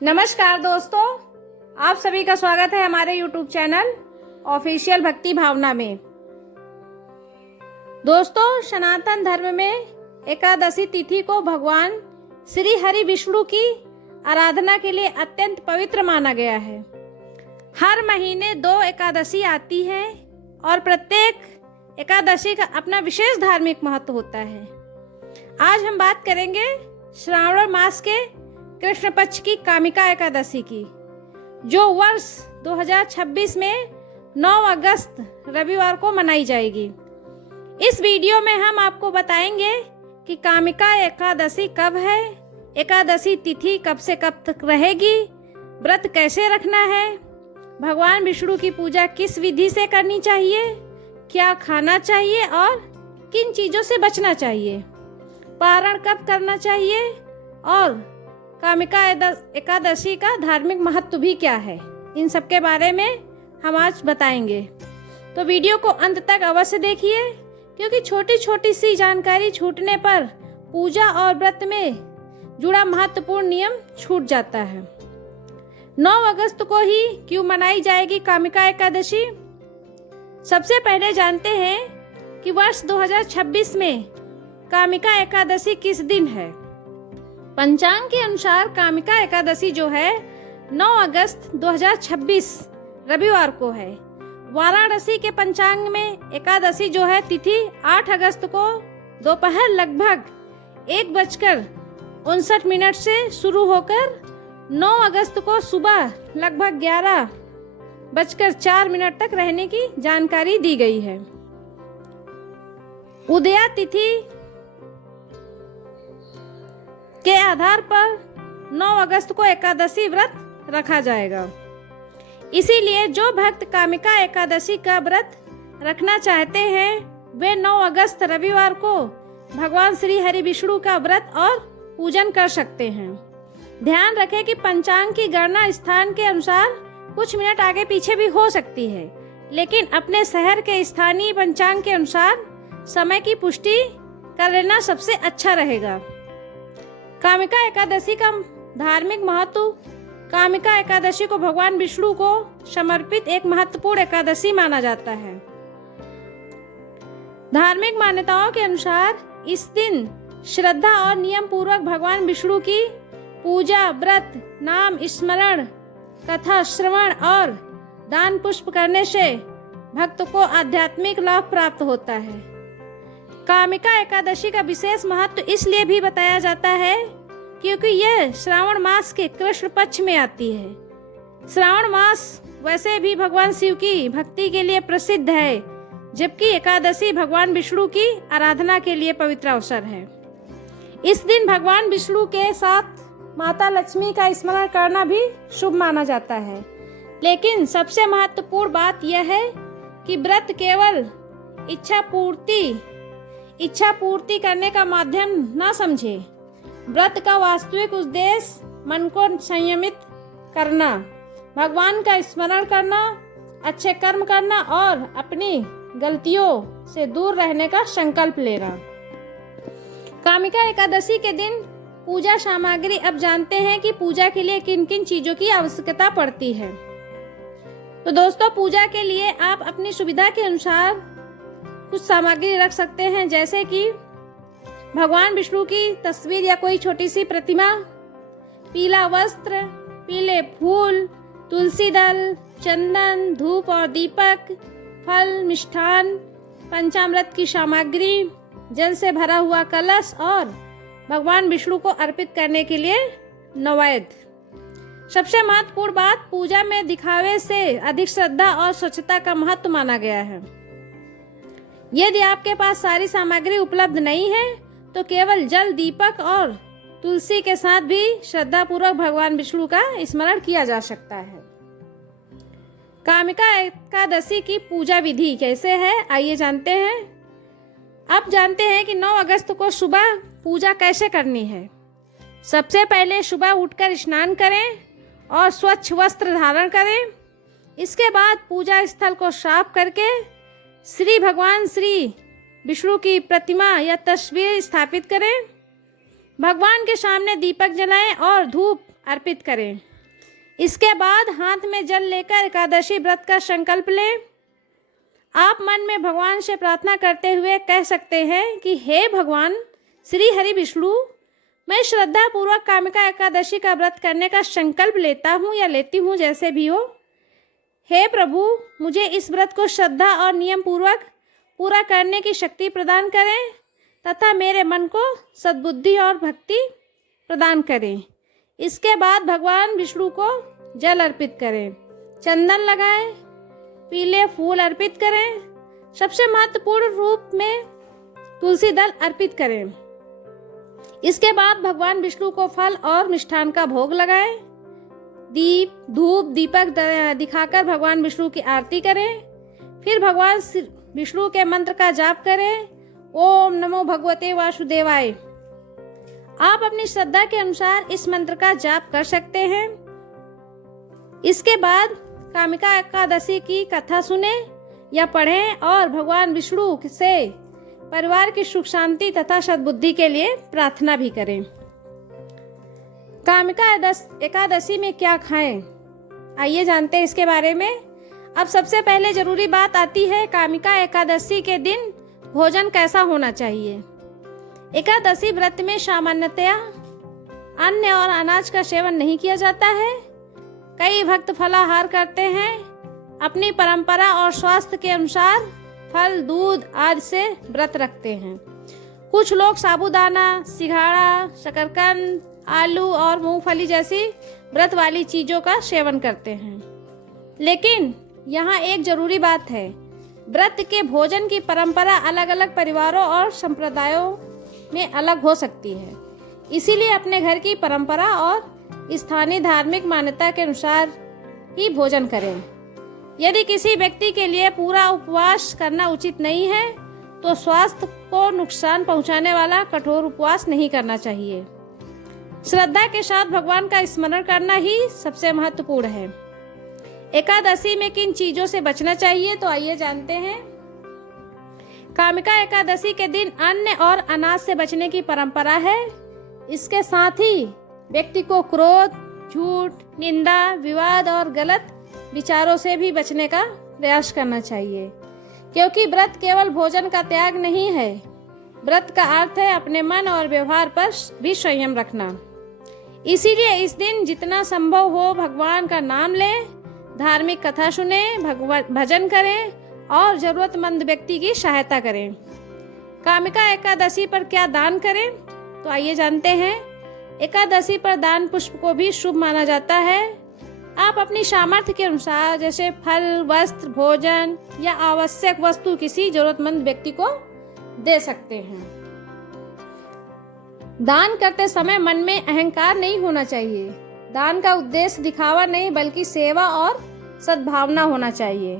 नमस्कार दोस्तों, आप सभी का स्वागत है हमारे YouTube चैनल ऑफिशियल भक्ति भावना में। दोस्तों, सनातन धर्म में एकादशी तिथि को भगवान श्री हरि विष्णु की आराधना के लिए अत्यंत पवित्र माना गया है। हर महीने 2 एकादशी आती हैं और प्रत्येक एकादशी का अपना विशेष धार्मिक महत्व होता है। आज हम बात करेंगे श्रावण मास के कृष्ण पक्ष की कामिका एकादशी की, जो वर्ष 2026 में 9 अगस्त रविवार को मनाई जाएगी। इस वीडियो में हम आपको बताएंगे कि कामिका एकादशी कब है, एकादशी तिथि कब से कब तक रहेगी, व्रत कैसे रखना है, भगवान विष्णु की पूजा किस विधि से करनी चाहिए, क्या खाना चाहिए और किन चीज़ों से बचना चाहिए, पारण कब करना चाहिए और कामिका एकादशी का धार्मिक महत्व भी क्या है, इन सब के बारे में हम आज बताएंगे। तो वीडियो को अंत तक अवश्य देखिए, क्योंकि छोटी छोटी सी जानकारी छूटने पर पूजा और व्रत में जुड़ा महत्वपूर्ण नियम छूट जाता है। 9 अगस्त को ही क्यों मनाई जाएगी कामिका एकादशी? सबसे पहले जानते हैं कि वर्ष 2026 में कामिका एकादशी किस दिन है। पंचांग के अनुसार कामिका एकादशी जो है 9 अगस्त 2026 रविवार को है। वाराणसी के पंचांग में एकादशी जो है तिथि 8 अगस्त को दोपहर लगभग 1:59 से शुरू होकर 9 अगस्त को सुबह लगभग 11:04 तक रहने की जानकारी दी गई है। उदया तिथि के आधार पर 9 अगस्त को एकादशी व्रत रखा जाएगा। इसीलिए जो भक्त कामिका एकादशी का व्रत रखना चाहते हैं वे 9 अगस्त रविवार को भगवान श्री हरि विष्णु का व्रत और पूजन कर सकते हैं। ध्यान रखें कि पंचांग की गणना स्थान के अनुसार कुछ मिनट आगे पीछे भी हो सकती है, लेकिन अपने शहर के स्थानीय पंचांग के अनुसार समय की पुष्टि कर लेना सबसे अच्छा रहेगा। कामिका एकादशी का धार्मिक महत्व। कामिका एकादशी को भगवान विष्णु को समर्पित एक महत्वपूर्ण एकादशी माना जाता है। धार्मिक मान्यताओं के अनुसार इस दिन श्रद्धा और नियम पूर्वक भगवान विष्णु की पूजा, व्रत, नाम स्मरण, कथा श्रवण और दान पुष्प करने से भक्त को आध्यात्मिक लाभ प्राप्त होता है। कामिका एकादशी का विशेष महत्व इसलिए भी बताया जाता है क्योंकि यह श्रावण मास के कृष्ण पक्ष में आती है। श्रावण मास वैसे भी भगवान शिव की भक्ति के लिए प्रसिद्ध है, जबकि एकादशी भगवान विष्णु की आराधना के लिए पवित्र अवसर है। इस दिन भगवान विष्णु के साथ माता लक्ष्मी का स्मरण करना भी शुभ माना जाता है। लेकिन सबसे महत्वपूर्ण बात यह है कि व्रत केवल इच्छा पूर्ति करने का माध्यम न समझे। व्रत का वास्तविक उद्देश्य मन को संयमित करना, भगवान का स्मरण करना, अच्छे कर्म करना और अपनी गलतियों से दूर रहने का संकल्प लेना। कामिका एकादशी के दिन पूजा सामग्री। अब जानते हैं कि पूजा के लिए किन किन चीजों की आवश्यकता पड़ती है। तो दोस्तों, पूजा के लिए आप अपनी सुविधा के अनुसार कुछ सामग्री रख सकते हैं, जैसे कि भगवान विष्णु की तस्वीर या कोई छोटी सी प्रतिमा, पीला वस्त्र, पीले फूल, तुलसी दल, चंदन, धूप और दीपक, फल, मिष्ठान, पंचामृत की सामग्री, जल से भरा हुआ कलश और भगवान विष्णु को अर्पित करने के लिए नैवेद्य। सबसे महत्वपूर्ण बात, पूजा में दिखावे से अधिक श्रद्धा और स्वच्छता का महत्व माना गया है। यदि आपके पास सारी सामग्री उपलब्ध नहीं है तो केवल जल, दीपक और तुलसी के साथ भी श्रद्धा पूर्वक भगवान विष्णु का स्मरण किया जा सकता है। कामिका एकादशी की पूजा विधि कैसे है, आइए जानते हैं। अब जानते हैं कि 9 अगस्त को सुबह पूजा कैसे करनी है। सबसे पहले सुबह उठकर स्नान करें और स्वच्छ वस्त्र धारण करें। इसके बाद पूजा स्थल को साफ करके श्री भगवान श्री विष्णु की प्रतिमा या तस्वीर स्थापित करें। भगवान के सामने दीपक जलाएं और धूप अर्पित करें। इसके बाद हाथ में जल लेकर एकादशी व्रत का संकल्प लें। आप मन में भगवान से प्रार्थना करते हुए कह सकते हैं कि हे भगवान श्री हरि विष्णु, मैं श्रद्धा पूर्वक कामिका एकादशी का व्रत करने का संकल्प लेता हूँ या लेती हूँ, जैसे भी हो। हे प्रभु, मुझे इस व्रत को श्रद्धा और नियम पूर्वक पूरा करने की शक्ति प्रदान करें तथा मेरे मन को सद्बुद्धि और भक्ति प्रदान करें। इसके बाद भगवान विष्णु को जल अर्पित करें, चंदन लगाएं, पीले फूल अर्पित करें। सबसे महत्वपूर्ण रूप में तुलसी दल अर्पित करें। इसके बाद भगवान विष्णु को फल और मिष्ठान का भोग लगाएं। दीप धूप दीपक दिखाकर भगवान विष्णु की आरती करें। फिर भगवान विष्णु के मंत्र का जाप करें, ओम नमो भगवते वासुदेवाय। आप अपनी श्रद्धा के अनुसार इस मंत्र का जाप कर सकते हैं। इसके बाद कामिका एकादशी की कथा सुने या पढ़ें और भगवान विष्णु से परिवार की सुख शांति तथा सद्बुद्धि के लिए प्रार्थना भी करें। कामिका एकादशी में क्या खाएं, आइए जानते हैं इसके बारे में। अब सबसे पहले जरूरी बात आती है कामिका एकादशी के दिन भोजन कैसा होना चाहिए। एकादशी व्रत में सामान्यतया अन्न और अनाज का सेवन नहीं किया जाता है। कई भक्त फलाहार करते हैं। अपनी परंपरा और स्वास्थ्य के अनुसार फल दूध आदि से व्रत रखते हैं। कुछ लोग साबूदाना, सिंघाड़ा, शकरकंद, आलू और मूंगफली जैसी व्रत वाली चीजों का सेवन करते हैं। लेकिन यहाँ एक जरूरी बात है, व्रत के भोजन की परंपरा अलग अलग परिवारों और संप्रदायों में अलग हो सकती है। इसीलिए अपने घर की परंपरा और स्थानीय धार्मिक मान्यता के अनुसार ही भोजन करें। यदि किसी व्यक्ति के लिए पूरा उपवास करना उचित नहीं है तो स्वास्थ्य को नुकसान पहुंचाने वाला कठोर उपवास नहीं करना चाहिए। श्रद्धा के साथ भगवान का स्मरण करना ही सबसे महत्वपूर्ण है। एकादशी में किन चीजों से बचना चाहिए, तो आइए जानते हैं। कामिका एकादशी के दिन अन्न और अनाज से बचने की परंपरा है। इसके साथ ही व्यक्ति को क्रोध, झूठ, निंदा, विवाद और गलत विचारों से भी बचने का प्रयास करना चाहिए, क्योंकि व्रत केवल भोजन का त्याग नहीं है। व्रत का अर्थ है अपने मन और व्यवहार पर भी संयम रखना। इसीलिए इस दिन जितना संभव हो भगवान का नाम लें, धार्मिक कथा सुने, भजन करें और जरूरतमंद व्यक्ति की सहायता करें। कामिका एकादशी पर क्या दान करें, तो आइए जानते हैं। एकादशी पर दान पुष्प को भी शुभ माना जाता है। आप अपनी सामर्थ्य के अनुसार जैसे फल, वस्त्र, भोजन या आवश्यक वस्तु किसी जरूरतमंद व्यक्ति को दे सकते हैं। दान करते समय मन में अहंकार नहीं होना चाहिए। दान का उद्देश्य दिखावा नहीं बल्कि सेवा और सद्भावना होना चाहिए।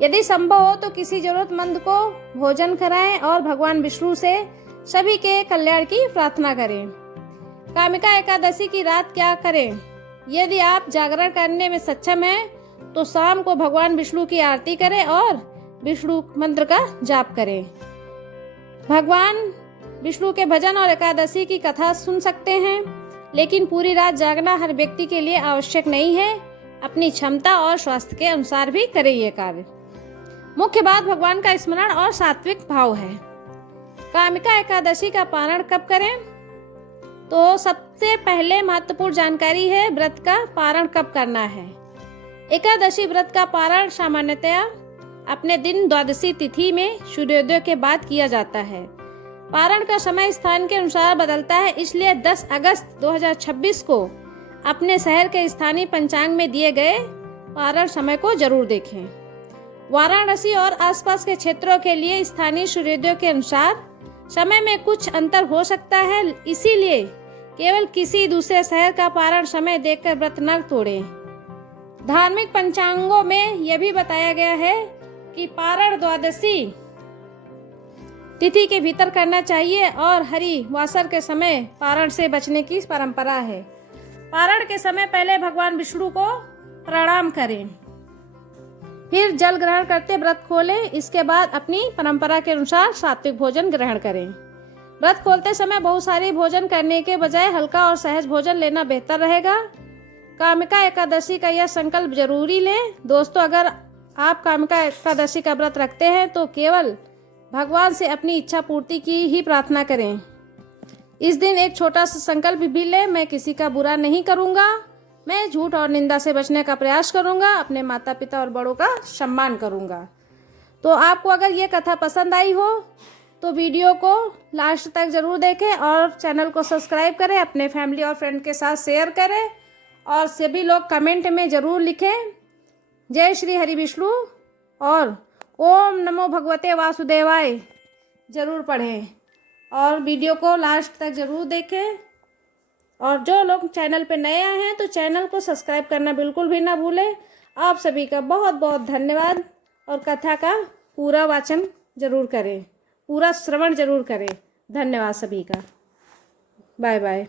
यदि संभव हो तो किसी जरूरतमंद को भोजन कराएं और भगवान विष्णु से सभी के कल्याण की प्रार्थना करें। कामिका एकादशी की रात क्या करें? यदि आप जागरण करने में सक्षम हैं तो शाम को भगवान विष्णु की आरती करें और विष्णु मंत्र का जाप करें। भगवान विष्णु के भजन और एकादशी की कथा सुन सकते हैं, लेकिन पूरी रात जागना हर व्यक्ति के लिए आवश्यक नहीं है। अपनी क्षमता और स्वास्थ्य के अनुसार भी करें ये कार्य। मुख्य बात भगवान का स्मरण और सात्विक भाव है। कामिका एकादशी का पारण कब करें? तो सबसे पहले महत्वपूर्ण जानकारी है व्रत का पारण कब करना है। एकादशी व्रत का पारण सामान्यतया अपने दिन द्वादशी तिथि में सूर्योदय के बाद किया जाता है। पारण का समय स्थान के अनुसार बदलता है, इसलिए 10 अगस्त 2026 को अपने शहर के स्थानीय पंचांग में दिए गए पारण समय को जरूर देखें। वाराणसी और आसपास के क्षेत्रों के लिए स्थानीय सूर्योदय के अनुसार समय में कुछ अंतर हो सकता है, इसीलिए केवल किसी दूसरे शहर का पारण समय देखकर व्रत न तोड़ें। धार्मिक पंचांगों में यह भी बताया गया है कि पारण द्वादशी तिथि के भीतर करना चाहिए और हरि वासर के समय पारण से बचने की परंपरा है। पारण के समय पहले भगवान विष्णु को प्रणाम करें, फिर जल ग्रहण करते व्रत खोलें। इसके बाद अपनी परंपरा के अनुसार सात्विक भोजन ग्रहण करें। व्रत खोलते समय बहुत सारी भोजन करने के बजाय हल्का और सहज भोजन लेना बेहतर रहेगा। कामिका एकादशी का यह संकल्प जरूरी लें। दोस्तों, अगर आप कामिका एकादशी का व्रत रखते हैं तो केवल भगवान से अपनी इच्छा पूर्ति की ही प्रार्थना करें। इस दिन एक छोटा सा संकल्प भी लें, मैं किसी का बुरा नहीं करूँगा, मैं झूठ और निंदा से बचने का प्रयास करूँगा, अपने माता पिता और बड़ों का सम्मान करूँगा। तो आपको अगर ये कथा पसंद आई हो तो वीडियो को लास्ट तक ज़रूर देखें और चैनल को सब्सक्राइब करें, अपने फैमिली और फ्रेंड के साथ शेयर करें और सभी लोग कमेंट में ज़रूर लिखें जय श्री हरि विष्णु और ओम नमो भगवते वासुदेवाय ज़रूर पढ़ें और वीडियो को लास्ट तक ज़रूर देखें। और जो लोग चैनल पे नए आए हैं तो चैनल को सब्सक्राइब करना बिल्कुल भी ना भूलें। आप सभी का बहुत बहुत धन्यवाद और कथा का पूरा वाचन ज़रूर करें, पूरा श्रवण ज़रूर करें। धन्यवाद सभी का। Bye bye.